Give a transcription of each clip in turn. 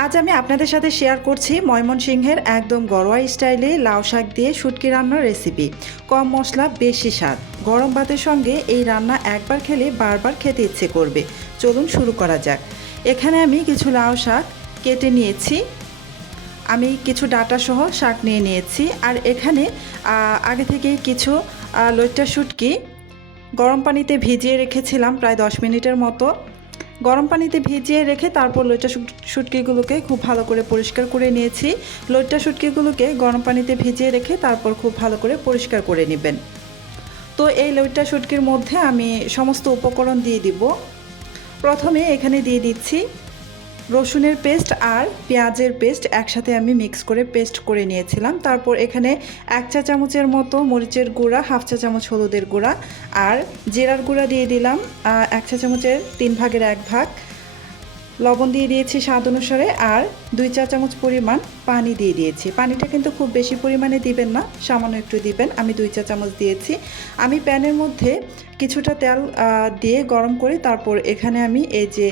আজ আমি আপনাদের সাথে শেয়ার করছি ময়মনসিংহের একদম ঘরোয়া স্টাইলে লাউ শাক দিয়ে শুটকি রান্নার রেসিপি। কম মশলা বেশি স্বাদ, গরম ভাতের সঙ্গে এই রান্না একবার খেলে বারবার খেতে ইচ্ছে করবে। চলুন শুরু করা যাক। এখানে আমি কিছু লাউ শাক কেটে নিয়েছি, আমি কিছু ডাঁটা সহ শাক নিয়ে নিয়েছি। আর এখানে আগে থেকে কিছু লইট্টা শুটকি গরম পানিতে ভিজিয়ে রেখেছিলাম প্রায় 10 মিনিটের মতো। গরম পানিতে ভিজিয়ে রেখে তারপর লইট্টা শুটকিগুলোকে খুব ভালো করে পরিষ্কার করে নিয়েছি। লইট্টা শুটকিগুলোকে গরম পানিতে ভিজিয়ে রেখে তারপর খুব ভালো করে পরিষ্কার করে নেবেন। তো এই লইট্টা শুটকির মধ্যে আমি সমস্ত উপকরণ দিয়ে দিব। প্রথমে এখানে দিয়ে দিচ্ছি রসুনের পেস্ট আর পেঁয়াজের পেস্ট একসাথে আমি মিক্স করে পেস্ট করে নিয়েছিলাম। তারপর এখানে 1 চা চামচের মতো মরিচের গুঁড়া, 1/2 চা চামচ হলুদের গুঁড়া আর জিরার গুঁড়া দিয়ে দিলাম 1 চা চামচের 3 ভাগের 1 ভাগ। লবণ দিয়ে দিয়েছি স্বাদ অনুসারে আর 2 চা চামচ পরিমাণ পানি দিয়ে দিয়েছি। পানিটা কিন্তু খুব বেশি পরিমাণে দিবেন না, সামান্য একটু দিবেন। আমি 2 চা চামচ দিয়েছি। আমি প্যানের মধ্যে কিছুটা তেল দিয়ে গরম করে তারপর এখানে আমি এই যে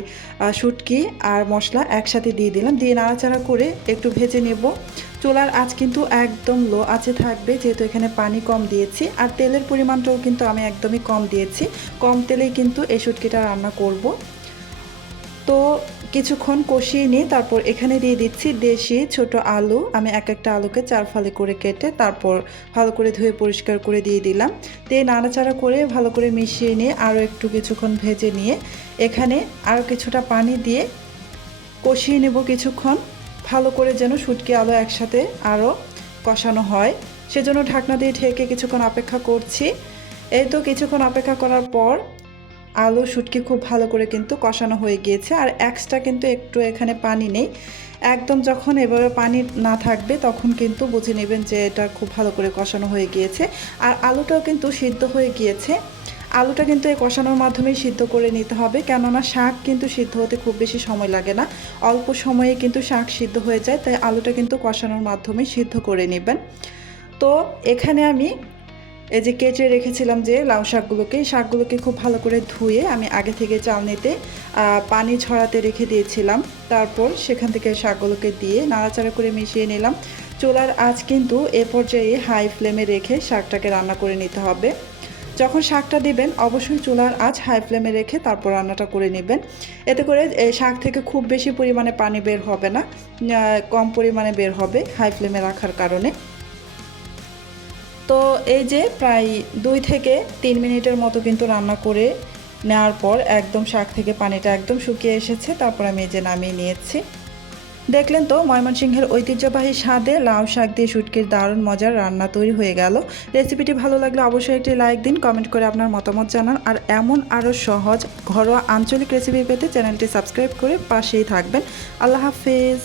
শুটকি আর মশলা একসাথে দিয়ে দিলাম, দিয়ে নাড়াচাড়া করে একটু ভেজে নেব। চুলার আঁচ কিন্তু একদম লো আঁচে থাকবে, যেহেতু এখানে পানি কম দিয়েছি আর তেলের পরিমাণটাও কিন্তু আমি একদমই কম দিয়েছি। কম তেলেই কিন্তু এই শুটকিটা রান্না করব। তো কিছুক্ষণ কষিয়ে নিয়ে তারপর এখানে দিয়ে দিচ্ছি দেশি ছোট আলু। আমি একটা আলুকে 4 ফালি করে কেটে তারপর ভালো করে ধুয়ে পরিষ্কার করে দিয়ে দিলাম। দিয়ে নাড়াচাড়া করে ভালো করে মিশিয়ে নিয়ে আরও একটু কিছুক্ষণ ভেজে নিয়ে এখানে আরও কিছুটা পানি দিয়ে কষিয়ে নেব কিছুক্ষণ, ভালো করে যেন শুটকি আলু একসাথে আরও কষানো হয়। সেজন্য ঢাকনা দিয়ে ঢেকে কিছুক্ষণ অপেক্ষা করছি। এই তো কিছুক্ষণ অপেক্ষা করার পর আলু শুটকি খুব ভালো করে কিন্তু কষানো হয়ে গিয়েছে। আর এক্সট্রা কিন্তু একটু এখানে পানি নেই। একদম যখন এভাবে পানি না থাকবে তখন কিন্তু বুঝে নেবেন যে এটা খুব ভালো করে কষানো হয়ে গিয়েছে। আর আলুটাও কিন্তু সিদ্ধ হয়ে গিয়েছে। আলুটা কিন্তু এই কষানোর মাধ্যমেই সিদ্ধ করে নিতে হবে, কেননা শাক কিন্তু সিদ্ধ হতে খুব বেশি সময় লাগে না, অল্প সময়ে কিন্তু শাক সিদ্ধ হয়ে যায়। তাই আলুটা কিন্তু কষানোর মাধ্যমেই সিদ্ধ করে নেবেন। তো এখানে আমি এই যে কেটে রেখেছিলাম যে লাউ শাকগুলোকে খুব ভালো করে ধুয়ে আমি আগে থেকে চালনিতে পানি ঝরাতে রেখে দিয়েছিলাম। তারপর সেখান থেকে শাকগুলোকে দিয়ে নাড়াচাড়া করে মিশিয়ে নিলাম। চুলার আঁচ কিন্তু এ পর্যায়ে হাই ফ্লেমে রেখে শাকটাকে রান্না করে নিতে হবে। যখন শাকটা দিবেন অবশ্যই চুলার আঁচ হাই ফ্লেমে রেখে তারপর রান্নাটা করে নেবেন। এতে করে এই শাক থেকে খুব বেশি পরিমাণে পানি বের হবে না, কম পরিমাণে বের হবে হাই ফ্লেমে রাখার কারণে। তো এই যে প্রায় 2 থেকে 3 মিনিটের মতো কিন্তু রান্না করে নেওয়ার পর একদম শাক থেকে পানিটা একদম শুকিয়ে এসেছে। তারপর আমি এই যে নামিয়ে নিয়েছি। দেখলেন তো ময়মনসিংহের ঐতিহ্যবাহী স্বাদে লাউ শাক দিয়ে শুটকির দারুণ মজার রান্না তৈরি হয়ে গেল। রেসিপিটি ভালো লাগলে অবশ্যই একটি লাইক দিন, কমেন্ট করে আপনার মতামত জানান। আর এমন আরও সহজ ঘরোয়া আঞ্চলিক রেসিপি পেতে চ্যানেলটি সাবস্ক্রাইব করে পাশেই থাকবেন। আল্লাহ হাফেজ।